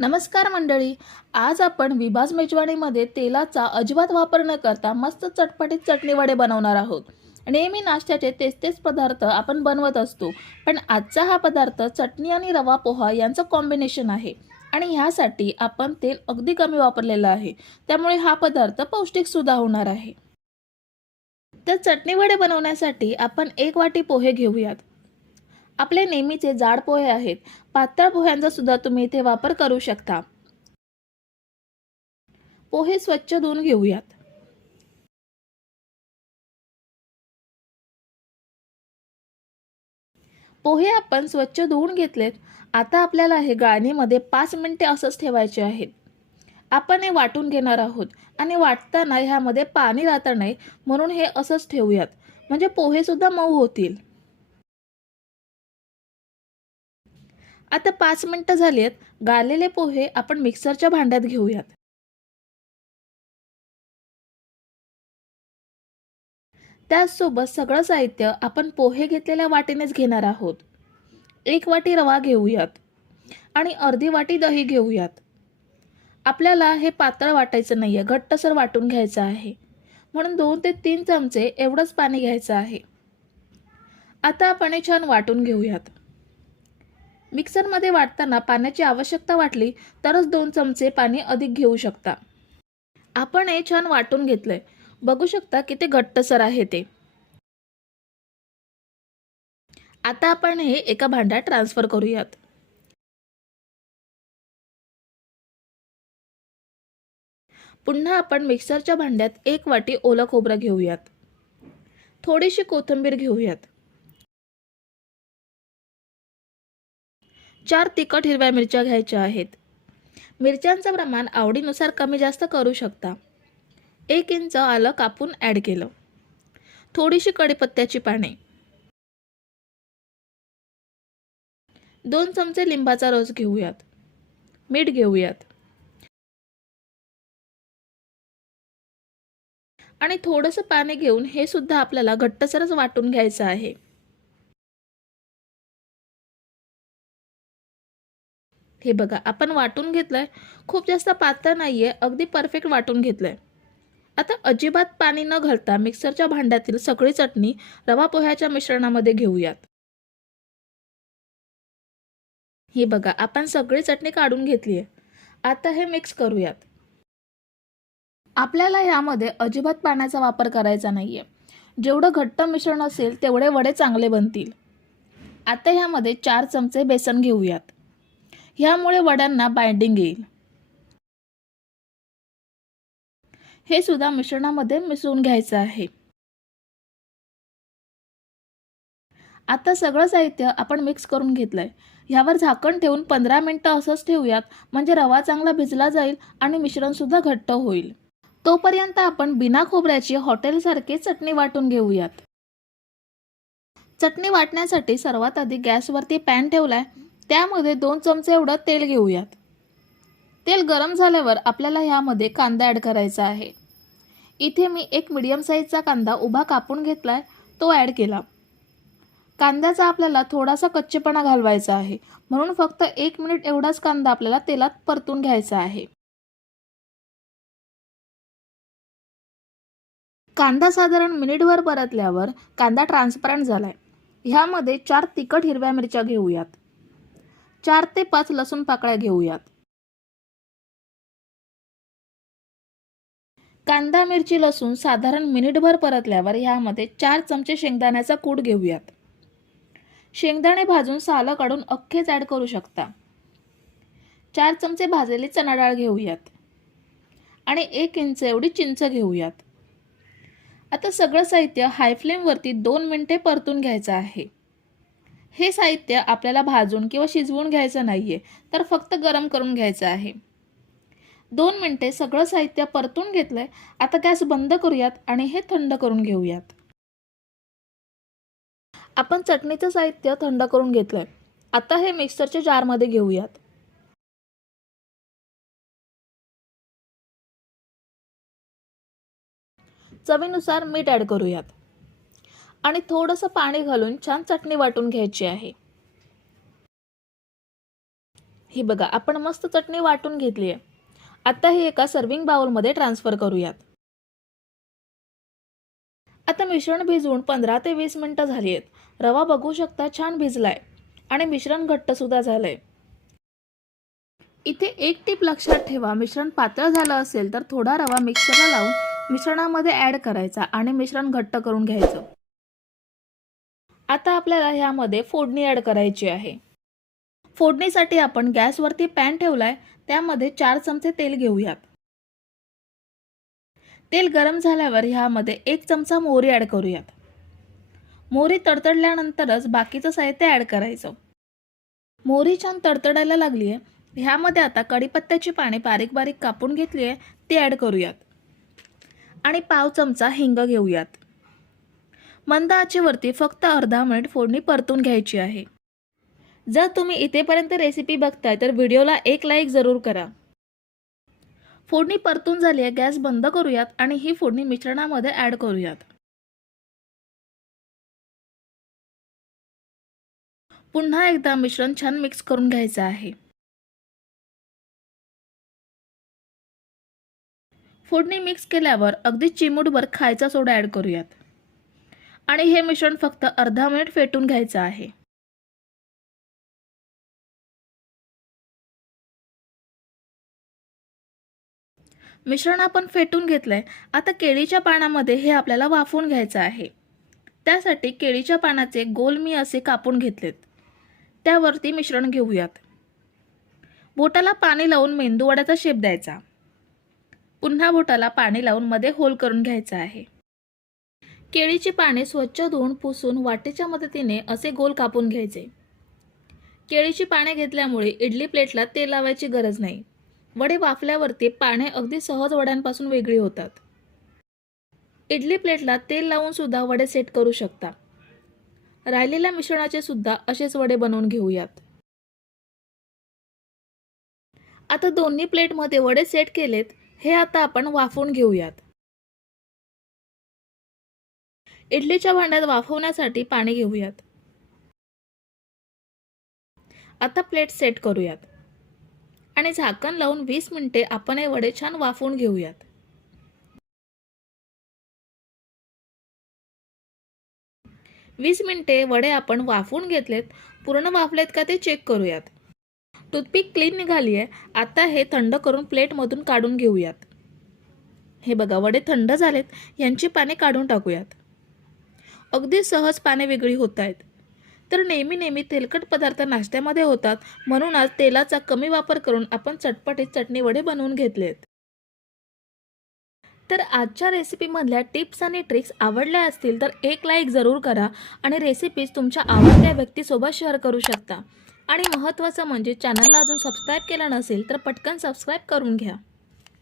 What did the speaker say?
नमस्कार मंडळी. आज आपण विभाज मेजवानीमध्ये तेलाचा अजिबात वापर न करता मस्त चटपटीत चटणी वडे बनवणार आहोत. नेहमी नाश्त्याचे तेच तेच पदार्थ आपण बनवत असतो पण आजचा हा पदार्थ चटणी आणि रवा पोहा यांचं कॉम्बिनेशन आहे. आणि ह्यासाठी आपण तेल अगदी कमी वापरलेलं आहे. त्यामुळे हा पदार्थ पौष्टिकसुद्धा होणार आहे. तर चटणी वडे बनवण्यासाठी आपण एक वाटी पोहे घेऊयात. आपले नेहमीचे जाड पोहे आहेत. पातळ पोह्यांचा सुद्धा तुम्ही इथे वापर करू शकता. पोहे स्वच्छ धुवून घेऊयात. पोहे आपण स्वच्छ धुवून घेतलेत. आता आपल्याला हे गाळणीमध्ये पाच मिनिटे असंच ठेवायचे आहेत. आपण हे वाटून घेणार आहोत आणि वाटताना ह्यामध्ये पाणी राहता नाही म्हणून हे असंच ठेवूयात. म्हणजे पोहे सुद्धा मऊ होतील. आता पाच मिनटं झाली आहेत गाळलेले पोहे आपण मिक्सरच्या भांड्यात घेऊयात. त्याचसोबत सगळं साहित्य आपण पोहे घेतलेल्या वाटीनेच घेणार आहोत. एक वाटी रवा घेऊयात आणि अर्धी वाटी दही घेऊयात. आपल्याला हे पातळ वाटायचं नाही आहे घट्टसर वाटून घ्यायचं आहे. म्हणून दोन ते तीन चमचे एवढंच पाणी घ्यायचं आहे. आता आपण हे छान वाटून घेऊयात. मिक्सरमध्ये वाटताना पाण्याची आवश्यकता वाटली तरच दोन चमचे पाणी अधिक घेऊ शकता. आपण हे छान वाटून घेतलंय. बघू शकता किती घट्टसर आहे ते. आता आपण हे एका भांड्यात ट्रान्सफर करूयात. पुन्हा आपण मिक्सरच्या भांड्यात एक वाटी ओलं खोबरं घेऊयात. थोडीशी कोथिंबीर घेऊयात. चार तिखट हिरव्या मिरच्या घ्यायच्या आहेत. मिरच्यांचं प्रमाण आवडीनुसार कमी जास्त करू शकता. एक इंच आलं कापून ॲड केलं. थोडीशी कढीपत्त्याची पाने. दोन चमचे लिंबाचा रस घेऊयात. मीठ घेऊयात. आणि थोडंसं पाणी घेऊन हे सुद्धा आपल्याला घट्टसरच वाटून घ्यायचं आहे. हे बघा आपण वाटून घेतलंय. खूप जास्त पातळ नाहीये अगदी परफेक्ट वाटून घेतलंय. आता अजिबात पाणी न घालता मिक्सरच्या भांड्यातील सगळी चटणी रवा पोह्याच्या मिश्रणामध्ये घेऊयात. ही बघा आपण सगळी चटणी काढून घेतली आहे आता हे मिक्स करूयात. आपल्याला ह्यामध्ये अजिबात पाण्याचा वापर करायचा नाहीये. जेवढं घट्ट मिश्रण असेल तेवढे वडे चांगले बनतील. आता ह्यामध्ये चार चमचे बेसन घेऊयात. ह्यामुळे वड्यांना बाइंडिंग येईल. हे सुद्धा मिश्रणामध्ये मिसळून घ्यायचं आहे. आता सगळं साहित्य आपण मिक्स करून घेतलंय. ह्यावर झाकण ठेवून पंधरा मिनिटं असंच ठेवूयात. म्हणजे रवा चांगला भिजला जाईल आणि मिश्रण सुद्धा घट्ट होईल. तोपर्यंत आपण बिना खोबऱ्याची हॉटेलसारखी चटणी वाटून घेऊयात. चटणी वाटण्यासाठी सर्वात आधी गॅसवरती पॅन ठेवलाय. त्यामध्ये दोन चमचे एवढं तेल घेऊयात. तेल गरम झाल्यावर आपल्याला ह्यामध्ये कांदा ॲड करायचा आहे. इथे मी एक मिडियम साईजचा कांदा उभा कापून घेतलाय तो ॲड केला. कांद्याचा आपल्याला थोडासा कच्चेपणा घालवायचा आहे. म्हणून फक्त एक मिनिट एवढाच कांदा आपल्याला तेलात परतून घ्यायचा आहे. कांदा साधारण मिनिटभर परतल्यावर कांदा ट्रान्सपरंट झालाय. ह्यामध्ये चार तिखट हिरव्या मिरच्या घेऊयात. चार ते पाच लसूण पाकळ्या घेऊयात. कांदा मिरची लसूण साधारण मिनिटभर परतल्यावर ह्यामध्ये चार चमचे शेंगदाण्याचा कूट घेऊयात. शेंगदाणे भाजून सालं काढून अख्खेच ॲड करू शकता. चार चमचे भाजलेली चणा डाळ घेऊयात. आणि एक इंच एवढी चिंच घेऊयात. आता सगळं साहित्य हाय फ्लेमवरती दोन मिनटे परतून घ्यायचं आहे. हे साहित्य आपल्याला भाजून किंवा शिजवून घ्यायचं नाही आहे तर फक्त गरम करून घ्यायचं आहे. दोन मिनटे सगळं साहित्य परतून घेतलंय आता गॅस बंद करूयात आणि हे थंड करून घेऊयात. आपण चटणीचं साहित्य थंड करून घेतलंय आता हे मिक्सरच्या जारमध्ये घेऊयात. चवीनुसार मीठ ॲड करूयात. आणि थोडंसं पाणी घालून छान चटणी वाटून घ्यायची आहे. ही बघा आपण मस्त चटणी वाटून घेतली आहे. आता हे एका सर्विंग बाउलमध्ये ट्रान्सफर करूयात. आता मिश्रण भिजवून पंधरा ते वीस मिनटं झाली आहेत. रवा बघू शकता छान भिजलाय आणि मिश्रण घट्टसुद्धा झालंय. इथे एक टीप लक्षात ठेवा मिश्रण पातळ झालं असेल तर थोडा रवा मिक्सरला लावून मिश्रणामध्ये ॲड करायचा आणि मिश्रण घट्ट करून घ्यायचं. आता आपल्याला ह्यामध्ये फोडणी ॲड करायची आहे. फोडणीसाठी आपण गॅसवरती पॅन ठेवलाय त्यामध्ये चार चमचे तेल घेऊयात. तेल गरम झाल्यावर ह्यामध्ये एक चमचा मोहरी ॲड करूयात. मोहरी तडतडल्यानंतरच बाकीचं साहित्य ॲड करायचं. मोहरी छान तडतडायला लागली आहे ह्यामध्ये आता कढीपत्त्याची पाने बारीक बारीक कापून घेतली आहे ती ॲड करूयात. आणि पाव चमचा हिंग घेऊयात. मंद आचेवरती फक्त अर्धा मिनिट फोडणी परतून घ्यायची आहे. जर तुम्ही इथेपर्यंत रेसिपी बघताय तर व्हिडिओला एक लाईक जरूर करा. फोडणी परतून झाली आहे गॅस बंद करूयात आणि ही फोडणी मिश्रणामध्ये ॲड करूयात. पुन्हा एकदा मिश्रण छान मिक्स करून घ्यायचं आहे. फोडणी मिक्स केल्यावर अगदी चिमूटभर खायचा सोडा ॲड करूयात. आणि हे मिश्रण फक्त अर्धा मिनिट फेटून घ्यायचं आहे. मिश्रण आपण फेटून घेतलंय. आता केळीच्या पानामध्ये हे आपल्याला वाफवून घ्यायचं आहे. त्यासाठी केळीच्या पानाचे गोल मी असे कापून घेतलेत. त्यावरती मिश्रण घेऊयात. बोटाला पाणी लावून मेंदूवड्याचा शेप द्यायचा. पुन्हा बोटाला पाणी लावून मध्ये होल करून घ्यायचा आहे. केळीची पाने स्वच्छ धुवून पुसून वाटेच्या मदतीने असे गोल कापून घ्यायचे. केळीची पाने घेतल्यामुळे इडली प्लेटला तेल लावायची गरज नाही. वडे वाफल्यावरती पाने अगदी सहज वड्यांपासून वेगळी होतात. इडली प्लेटला तेल लावून सुद्धा वडे सेट करू शकता. राहिलेल्या मिश्रणाचे सुद्धा असेच वडे बनवून घेऊयात. आता दोन्ही प्लेटमध्ये वडे सेट केलेत हे आता आपण वाफवून घेऊयात. इडलीच्या भांड्यात वाफवण्यासाठी पाणी घेऊयात. आता प्लेट सेट करूयात. आणि झाकण लावून वीस मिनिटे आपण हे वडे छान वाफवून घेऊयात. वीस मिनिटे वडे आपण वाफवून घेतलेत. पूर्ण वाफलेत का ते चेक करूयात. टूथपिक क्लीन निघाली आहे आता हे थंड करून प्लेटमधून काढून घेऊयात. हे बघा वडे थंड झालेत. यांची पाने काढून टाकूयात. अगदी सहज पाने वेगळी होत आहेत. तर नेहमी नेहमी तेलकट पदार्थ नाश्त्यामध्ये होतात म्हणून आज तेलाचा कमी वापर करून आपण चटपटीत चटणी वडे बनवून घेतलेत. तर आजच्या रेसिपीमधल्या टिप्स आणि ट्रिक्स आवडल्या असतील तर एक लाईक जरूर करा आणि रेसिपीज तुमच्या आवडत्या व्यक्तीसोबत शेअर करू शकता. आणि महत्त्वाचं म्हणजे चॅनलला अजून सबस्क्राईब केलं नसेल तर पटकन सबस्क्राईब करून घ्या.